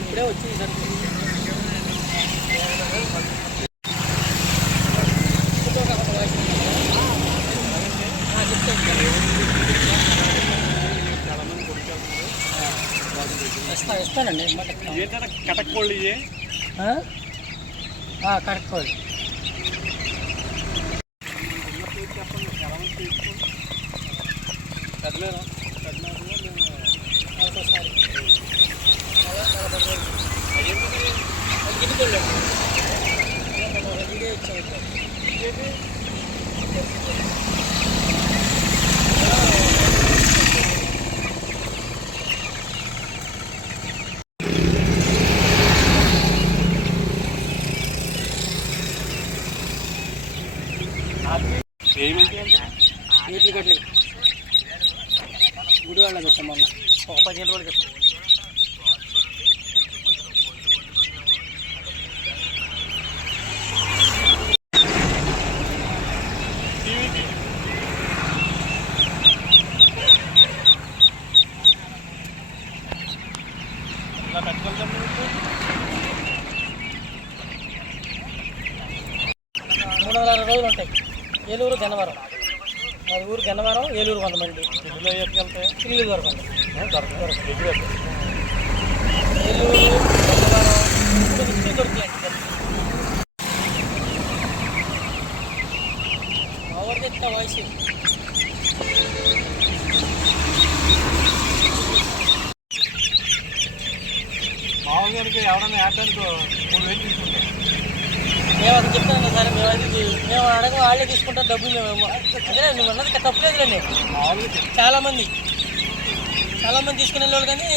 ఇప్పుడే వచ్చింది సరుకు ఇస్తానండి మాట ఇస్తాను. ఏంటంటే కటక్కోళ్ళు కోడి కదలేరా? ఒకసారి వీడియో ఇచ్చాము ఏమిటి అంటే ఏపీ కట్టలేదు. గుడి వాళ్ళ పెట్టాం మొన్న ఒక పదిహేను రోజులు క్రితం మూడు వందల అరవై రోజులు ఉంటాయి. ఏలూరు గన్నవరం మాది ఊరు గన్నవరం ఏలూరు ఇందులో ఎత్తుకెళ్తాయి ఇల్లు దొరకండి దొరకదు దగ్గర ఏలూరు గన్నవరం మా ఊరికి ఎత్తుతా వాయిస్ మామూలుగా ఎవడన్నా ఆడడానికి మూడు వేలు తీసుకుంటాయి. సార్ మేము అడగ వాళ్ళే తీసుకుంటారు డబ్బులు మేము. అదే నువ్వు అన్నది తప్పలేదులేండి మామూలుగా చెప్తాను. చాలా మంది. చాలా మంది తీసుకునే వాళ్ళు కానీ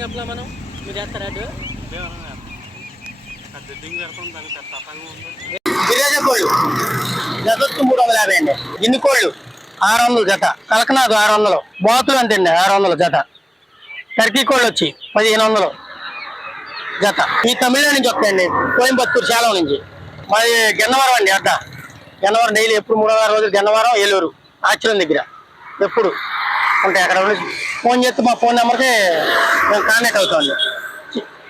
వ్యవహారం చెప్పలా మనం మీరు వేస్తారా అటు దేవరన్నా. కోళ్ళు మూడు వందల యాభై అండి ఇన్ని కోళ్ళు ఆరు వందలు జత కలకనాథ్ ఆరు వందలు బాతులు అంతండి ఆరు వందలు జత టర్కీ కోళ్ళు వచ్చి పదిహేను వందలు జత ఈ తమిళనాడు నుంచి వస్తాయండి కోయంబత్తూరు శాలం నుంచి మాది గన్నవరం అండి అడ్డ గన్నవరం డైలీ ఎప్పుడు మూడో రోజులు గన్నవరం ఏలూరు ఆచరణ దగ్గర ఎప్పుడు ఉంటాయి అక్కడ ఉండి ఫోన్ చేస్తే మా ఫోన్ నెంబర్కి మేము కాంటాక్ట్ అవుతామండి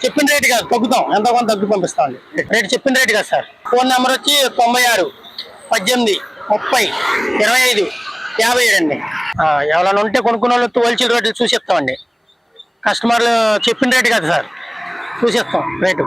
చెప్పిన రేటు కాదు తగ్గుతాం. ఎంతో కొంత తగ్గి పంపిస్తామండి రేటు చెప్పిన రేటు కాదు సార్. ఫోన్ నెంబర్ వచ్చి తొంభై ఆరు పద్దెనిమిది ముప్పై ఇరవై ఐదు యాభై ఏడు అండి. ఎవరైనా ఉంటే కొనుక్కున్న వాళ్ళు హోల్సేల్ రేట్లు చూసిస్తామండి కస్టమర్లు చెప్పిన రేటు కాదు సార్. చూసిస్తాం రేటు.